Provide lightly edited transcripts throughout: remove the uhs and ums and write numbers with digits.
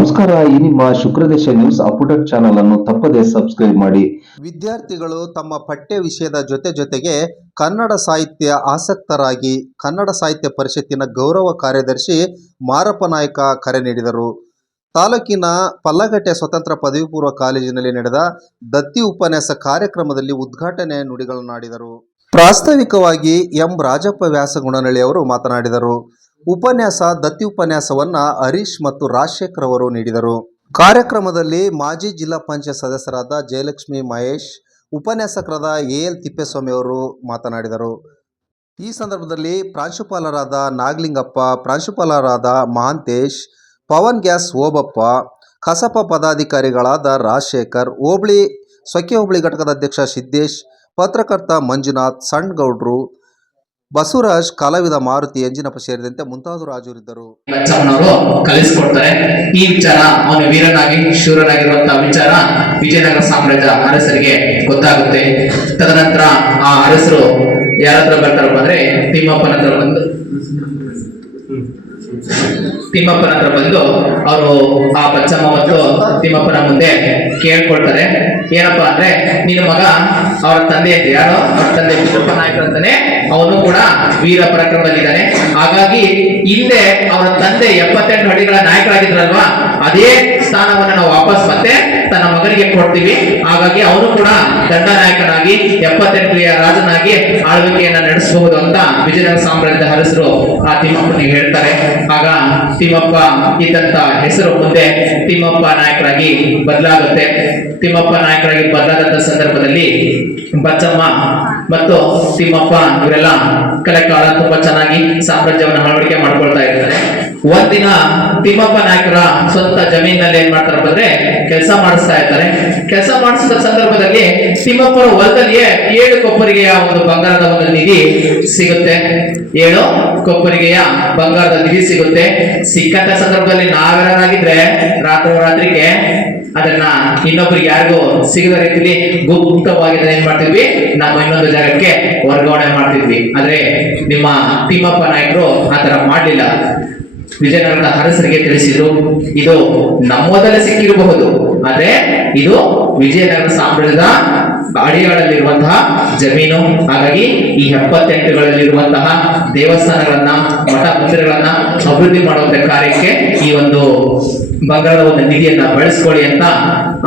ನಮಸ್ಕಾರ. ಈ ನಿಮ್ಮ ಶುಕ್ರದೇಶ ನ್ಯೂಸ್ ಅಪ್ಡೇಟ್ ಚಾನಲ್ ಅನ್ನು ತಪ್ಪದೇ ಸಬ್ಸ್ಕ್ರೈಬ್ ಮಾಡಿ. ವಿದ್ಯಾರ್ಥಿಗಳು ತಮ್ಮ ಪಠ್ಯ ವಿಷಯದ ಜೊತೆಗೆ ಕನ್ನಡ ಸಾಹಿತ್ಯ ಆಸಕ್ತರಾಗಿ ಕನ್ನಡ ಸಾಹಿತ್ಯ ಪರಿಷತ್ತಿನ ಗೌರವ ಕಾರ್ಯದರ್ಶಿ ಮಾರಪ್ಪ ನಾಯ್ಕ ಕರೆ ನೀಡಿದರು. ತಾಲೂಕಿನ ಪಲ್ಲಗಟ್ಟೆ ಸ್ವತಂತ್ರ ಪದವಿ ಪೂರ್ವ ಕಾಲೇಜಿನಲ್ಲಿ ನಡೆದ ದತ್ತಿ ಉಪನ್ಯಾಸ ಕಾರ್ಯಕ್ರಮದಲ್ಲಿ ಉದ್ಘಾಟನೆ ನುಡಿಗಳನ್ನಾಡಿದರು. ಪ್ರಾಸ್ತಾವಿಕವಾಗಿ ಎಂ ರಾಜಪ್ಪ ವ್ಯಾಸಗುಣನಹಳ್ಳಿ ಅವರು ಮಾತನಾಡಿದರು. ಉಪನ್ಯಾಸ ದತ್ತಿ ಉಪನ್ಯಾಸವನ್ನ ಹರೀಶ್ ಮತ್ತು ರಾಜಶೇಖರ್ ಅವರು ನೀಡಿದರು. ಕಾರ್ಯಕ್ರಮದಲ್ಲಿ ಮಾಜಿ ಜಿಲ್ಲಾ ಪಂಚಾಯತ್ ಸದಸ್ಯರಾದ ಜಯಲಕ್ಷ್ಮಿ ಮಹೇಶ್, ಉಪನ್ಯಾಸಕರಾದ ಎಎಲ್ ತಿಪ್ಪೇಸ್ವಾಮಿ ಅವರು ಮಾತನಾಡಿದರು. ಈ ಸಂದರ್ಭದಲ್ಲಿ ಪ್ರಾಂಶುಪಾಲರಾದ ನಾಗಲಿಂಗಪ್ಪ, ಪ್ರಾಂಶುಪಾಲರಾದ ಮಹಾಂತೇಶ್, ಪವನ್ ಗ್ಯಾಸ್ ಓಬಪ್ಪ, ಕಸಪ ಪದಾಧಿಕಾರಿಗಳಾದ ರಾಜಶೇಖರ್, ಹೋಬಳಿ ಸ್ವಕ್ಕೆ ಹೋಬಳಿ ಘಟಕದ ಅಧ್ಯಕ್ಷ ಸಿದ್ದೇಶ್, ಪತ್ರಕರ್ತ ಮಂಜುನಾಥ್, ಸಣ್ಣಗೌಡ್ರು, ಬಸವರಾಜ್, ಕಲಾವಿದ ಮಾರುತಿ, ಎಂಜಿನಪ್ಪ ಸೇರಿದಂತೆ ಮುಂತಾದವರು ಹಾಜರಿದ್ದರು. ಬಚ್ಚಮ್ಮನವರು ಕಲಿಸಿಕೊಡ್ತಾರೆ. ಈ ವಿಚಾರ ಅವನು ವೀರನಾಗಿ ಶೂರನಾಗಿರುವಂತಹ ವಿಚಾರ ವಿಜಯನಗರ ಸಾಮ್ರಾಜ್ಯ ಅರಸರಿಗೆ ಗೊತ್ತಾಗುತ್ತೆ. ತದನಂತರ ಆ ಅರಸರು ಯಾರ ಹತ್ರ ಬರ್ತಾರಪ್ಪ ಅಂದ್ರೆ ತಿಮ್ಮಪ್ಪನ ಹತ್ರ ಬಂದು ಅವರು ಆ ಬಚ್ಚಮ್ಮ ಮತ್ತು ತಿಮ್ಮಪ್ಪನ ಮುಂದೆ ಕೇಳ್ಕೊಳ್ತಾರೆ. ಏನಪ್ಪಾ ಅಂದ್ರೆ ನಿನ್ನ ಮಗ ಅವರ ತಂದೆ ಅಂತ ಯಾರೋ ಅವ್ರ ತಂದೆ ತಿಮ್ಮಪ್ಪ ನಾಯಕರು ಅಂತಾನೆ, ಅವನು ಕೂಡ ವೀರ ಪರಾಕ್ರಮದಲ್ಲಿದ್ದಾನೆ. ಹಾಗಾಗಿ ಹಿಂದೆ ಅವರ ತಂದೆ 78 ಹಳ್ಳಿಗಳ ನಾಯಕರಾಗಿದ್ರಲ್ವಾ, ಅದೇ ಸ್ಥಾನವನ್ನು ನಾವು ವಾಪಸ್ ಮತ್ತೆ ತನ್ನ ಮಗನಿಗೆ ಕೊಡ್ತೀವಿ. ಹಾಗಾಗಿ ಅವನು ಕೂಡ ದಂಡನಾಯಕನಾಗಿ 78 ರಾಜನಾಗಿ ಆಳ್ವಿಕೆಯನ್ನ ನಡೆಸಬಹುದು ಅಂತ ವಿಜಯನಗರ ಸಾಮ್ರಾಜ್ಯದ ಅರಸರು ಆ ತಿಮ್ಮಪ್ಪನಿಗೆ ಹೇಳ್ತಾರೆ. ಆಗ ತಿಮ್ಮಪ್ಪ ಇದ್ದಂತ ಹೆಸರು ಮುಂದೆ ತಿಮ್ಮಪ್ಪ ನಾಯಕರಾಗಿ ಬದಲಾಗುತ್ತೆ. ತಿಮ್ಮಪ್ಪ ನಾಯಕರಾಗಿ ಬದಲಾದಂತ ಸಂದರ್ಭದಲ್ಲಿ ಬಚ್ಚಮ್ಮ ಮತ್ತು ತಿಮ್ಮಪ್ಪ ಇವರೆಲ್ಲ ಕಲೆಕಾಲ ತುಂಬಾ ಚೆನ್ನಾಗಿ ಸಾಮ್ರಾಜ್ಯವನ್ನು ಅಳವಡಿಕೆ ಮಾಡ್ಕೊಳ್ತಾ ಇರ್ತಾರೆ. ಒಂದಿನ ತಿಮ್ಮಪ್ಪ ನಾಯಕರ ಸ್ವಂತ ಜಮೀನಲ್ಲಿ ಏನ್ ಮಾಡ್ತಾರಪ್ಪ ಅಂದ್ರೆ ಕೆಲಸ ಮಾಡಿಸ್ತಾ ಇರ್ತಾರೆ. ಕೆಲಸ ಮಾಡಿಸಿದ ಸಂದರ್ಭದಲ್ಲಿ ತಿಮ್ಮಪ್ಪರ ಹೊಲದಲ್ಲಿಯೇ 7 ಕೊಪ್ಪರಿಗೆಯ ಒಂದು ಬಂಗಾರದ ಒಂದು ನಿಧಿ ಸಿಗುತ್ತೆ. 7 ಕೊಪ್ಪರಿಗೆಯ ಬಂಗಾರದ ನಿಧಿ ಸಿಗುತ್ತೆ. ಸಿಕ್ಕಂತ ಸಂದರ್ಭದಲ್ಲಿ ನಾವೆಲ್ಲರಾಗಿದ್ರೆ ರಾತ್ರಿಗೆ ಅದನ್ನ ಇನ್ನೊಬ್ಬರಿಗೆ ಯಾರಿಗೂ ಸಿಗದ ರೀತಿಯಲ್ಲಿ ಗುಪ್ತವಾಗಿ ಏನ್ ಮಾಡ್ತಿದ್ವಿ, ನಾವು ಇನ್ನೊಂದು ಜಾಗಕ್ಕೆ ವರ್ಗಾವಣೆ ಮಾಡ್ತಿದ್ವಿ. ಆದ್ರೆ ನಿಮ್ಮ ತಿಮ್ಮಪ್ಪ ನಾಯಕರು ಆತರ ಮಾಡ್ಲಿಲ್ಲ. ವಿಜಯನಗರದ ಅರಸರಿಗೆ ತಿಳಿಸಿದ್ರು, ಇದು ನಮ್ಮದಲ್ಲೇ ಸಿಕ್ಕಿರಬಹುದು, ಆದ್ರೆ ಇದು ವಿಜಯನಗರ ಸಾಮ್ರಾಜ್ಯದ ಅಡಿಯಾಳಲ್ಲಿರುವಂತಹ ಜಮೀನು. ಹಾಗಾಗಿ ಈ 78ಗಳಲ್ಲಿರುವಂತಹ ದೇವಸ್ಥಾನಗಳನ್ನ, ಮಠ ಮಂದಿರಗಳನ್ನ ಅಭಿವೃದ್ಧಿ ಮಾಡುವಂತ ಕಾರ್ಯಕ್ಕೆ ಈ ಒಂದು ಬಂಗಾರದ ಒಂದು ನಿಧಿಯನ್ನ ಬಳಸ್ಕೊಳ್ಳಿ ಅಂತ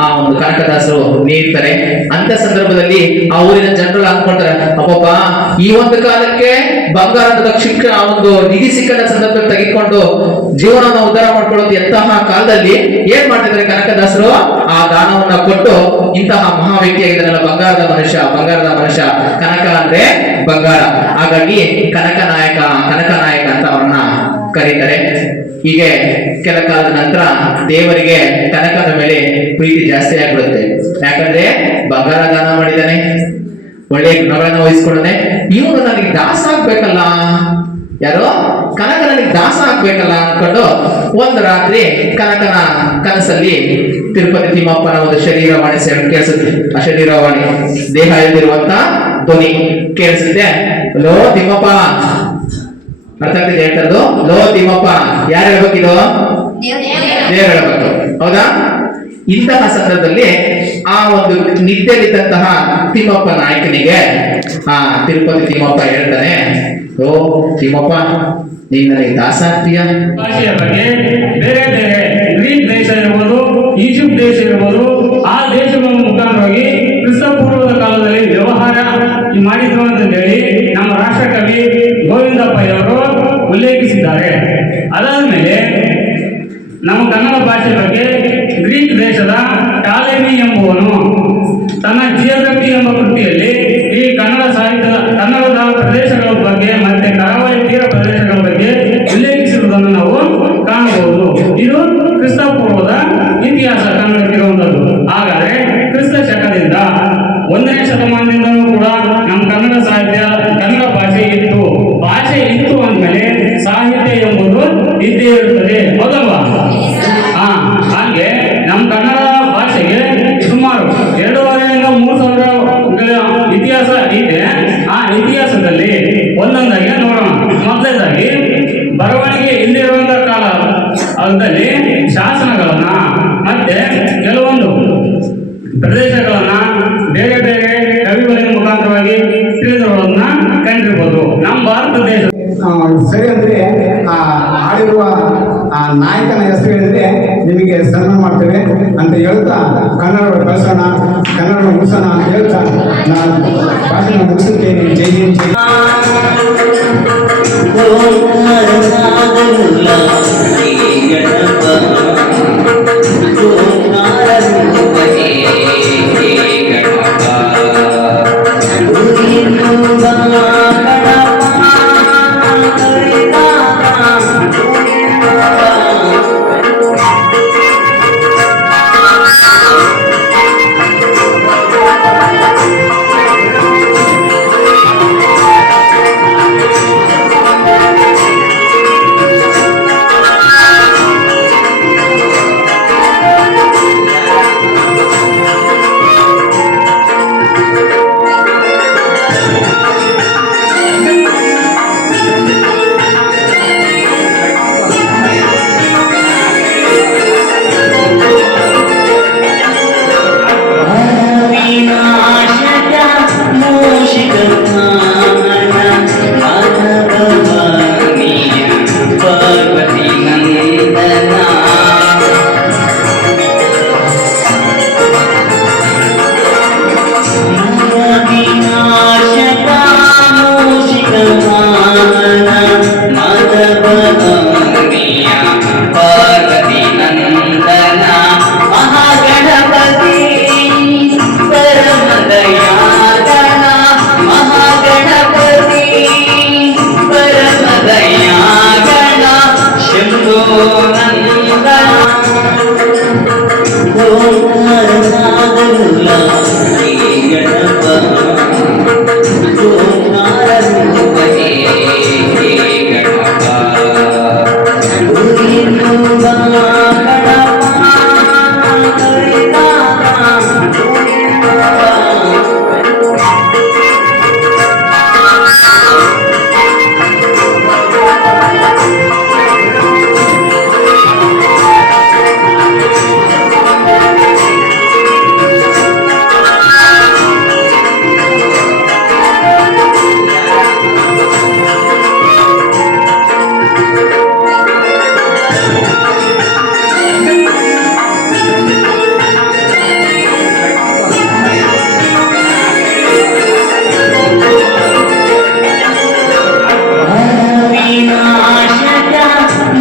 ಆ ಒಂದು ಕನಕದಾಸರು ನೀಡ್ತಾರೆ. ಅಂತ ಸಂದರ್ಭದಲ್ಲಿ ಆ ಊರಿನ ಜನರು ಅನ್ಕೊಳ್ತಾರೆ, ಅಪ್ಪಪ್ಪ ಈ ಒಂದು ಕಾಲಕ್ಕೆ ಬಂಗಾರದ ಶಿಕ್ಷಣ ಒಂದು ನಿಧಿ ಸಿಕ್ಕದ ಸಂದರ್ಭದಲ್ಲಿ ತೆಗೆದುಕೊಂಡು ಜೀವನವನ್ನು ಉದ್ಧಾರ ಮಾಡ್ಕೊಳ್ಳೋದು ಎಂತಹ ಕಾಲದಲ್ಲಿ ಏನ್ ಮಾಡ್ತಿದ್ದಾರೆ ಕನಕದಾಸರು, ಆ ದಾನವನ್ನ ಕೊಟ್ಟು ಇಂತಹ ಮಹಾ ವ್ಯಕ್ತಿಯಾಗಿದ್ದಾರಲ್ಲ ಬಂಗಾರದ ಮನುಷ್ಯ. ಕನಕ ಅಂದ್ರೆ ಬಂಗಾರ. ಹಾಗಾಗಿ ಕನಕ ನಾಯಕ ಅಂತ ಅವ್ರನ್ನ ಕರೀತಾರೆ. ಹೀಗೆ ಕೆಲ ಕಾಲದ ನಂತರ ದೇವರಿಗೆ ಕನಕನ ಮೇಲೆ ಪ್ರೀತಿ ಜಾಸ್ತಿ ಆಗ್ಬಿಡುತ್ತೆ. ಯಾಕಂದ್ರೆ ಬಂಗಾರ ದಾನ ಮಾಡಿದ್ದಾನೆ, ಒಳ್ಳೆ ಗುಣಗಳನ್ನ ವಹಿಸ್ಕೊಂಡನೆ, ಇವನು ನನಗೆ ದಾಸ ಆಗ್ಬೇಕಲ್ಲ, ಯಾರೋ ಕನಕ ನನಗೆ ದಾಸ ಆಗ್ಬೇಕಲ್ಲ ಅನ್ಕೊಂಡು ಒಂದು ರಾತ್ರಿ ಕನಕನ ಕನಸಲ್ಲಿ ತಿರುಪತಿ ತಿಮ್ಮಪ್ಪನ ಒಂದು ಶರೀರವಾಣಿ ಕೇಳಿಸುತ್ತೆ. ಆ ಶರೀರವಾಣಿ ದೇಹ ಎಲ್ಲಿರುವಂತ ಧ್ವನಿ ಕೇಳಿಸುತ್ತೆ. ಲೋ ತಿಮ್ಮಪ್ಪ, ಅರ್ಥ ಆಗ್ತಿದೆ ಹೇಳ್ತದ್ದು? ಲೋ ತಿಮ್ಮಪ್ಪ, ಯಾರು ಹೇಳ್ಬೇಕಿದು? ದೇವ್ರು ಹೇಳ್ಬೇಕು, ಹೌದಾ? ಇಂತಹ ಸಂದರ್ಭದಲ್ಲಿ ಆ ಒಂದು ನಿದ್ದೆಲಿದ್ದಂತಹ ತಿಮ್ಮಪ್ಪ ನಾಯಕನಿಗೆ ಆ ತಿರುಪತಿ ತಿಮ್ಮಪ್ಪ ಹೇಳ್ತಾನೆ, ಓ ತಿಮ್ಮಪ್ಪ, ನೀನ್ ನನಗೆ ದಾಸ ಆಗ್ತೀಯ? ಭಾಷೆಯ ಬಗ್ಗೆ ಬೇರೆ ಬೇರೆ ಗ್ರೀಕ್ ದೇಶ ಇರ್ಬೋದು, ಈಜಿಪ್ಟ್ ದೇಶ ಇರ್ಬೋದು, ಆ ದೇಶಗಳ ಮುಖಾಂತರವಾಗಿ ಕ್ರಿಸ್ತಪೂರ್ವದ ಕಾಲದಲ್ಲಿ ವ್ಯವಹಾರ ಮಾಡಿದ್ರು ಅಂತ ಹೇಳಿ ನಮ್ಮ ರಾಷ್ಟ್ರಕವಿ ಗೋವಿಂದಪ್ಪಯ್ಯವರು ಉಲ್ಲೇಖಿಸಿದ್ದಾರೆ. ಅದಾದ್ಮೇಲೆ ನಮ್ಮ ಕನ್ನಡ ಭಾಷೆ ಬಗ್ಗೆ ಗ್ರೀಕ್ ದೇಶದ ಟಾಲೆಮಿ ಎಂಬುವನು ತನ್ನ ಜಿಯೋಗ್ರಫಿ ಎಂಬ ಕೃತಿಯಲ್ಲಿ ಈ ಕನ್ನಡ ಸಾಹಿತ್ಯದ ಕನ್ನಡದ ಪ್ರದೇಶಗಳ ಬಗ್ಗೆ ಮತ್ತೆ ಕರಾವಳಿ ತೀರ ಪ್ರದೇಶಗಳ ಬಗ್ಗೆ ಉಲ್ಲೇಖಿಸಿರುವುದನ್ನು ನಾವು ಕಾಣಬಹುದು. ಇದು ಕ್ರಿಸ್ತಪೂರ್ವದ ಇತಿಹಾಸ ಕನ್ನಡಕ್ಕಿರುವಂಥದ್ದು. ಹಾಗಾದ್ರೆ ಕ್ರಿಸ್ತ ಶಕದಿಂದ 1ನೇ ಶತಮಾನದಿಂದಲೂ ಕೂಡ ನಮ್ಮ ಕನ್ನಡ ಸಾಹಿತ್ಯ, ಕನ್ನಡ ಭಾಷೆ ಇತ್ತು ಅಂದ್ಮೇಲೆ ಸಾಹಿತ್ಯ ಎಂಬುದು ಇದ್ದೇ ಇರುತ್ತದೆ, ಹೌದಲ್ವಾ? ಹಾಗೆ ನಮ್ಮ ಕನ್ನಡ ಭಾಷೆಗೆ ಸುಮಾರು 2500ರಿಂದ 3000 ಇತಿಹಾಸ ಇದೆ. ಆ ಇತಿಹಾಸದಲ್ಲಿ ಒಂದೊಂದಾಗಿ ನೋಡೋಣ. ಮೊದಲನೇದಾಗಿ ಬರವಣಿಗೆ ಇಲ್ಲಿರುವಂತಹ ಕಾಲ ಅದಲ್ಲಿ ಶಾಸನಗಳನ್ನ ಸರಿ ಅಂದ್ರೆ ಆಡಿರುವ ನಾಯಕನ ಹೆಸರು ಹೇಳಿದ್ರೆ ನಿಮಗೆ ಸನ್ಮಾನ ಮಾಡ್ತೇವೆ ಅಂತ ಹೇಳ್ತಾ ಕನ್ನಡ ಕಳಿಸೋಣ, ಕನ್ನಡ ಉಳಿಸೋಣ ಅಂತ ಹೇಳ್ತಾ ನಾನು ಭಾಷಣ ಮುಗಿಸುತ್ತೇನೆ. ಜೈ ಹಿಂದ್, ಜೈ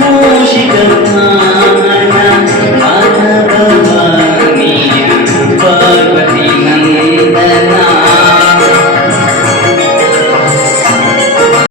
ಮೂಷಿಕ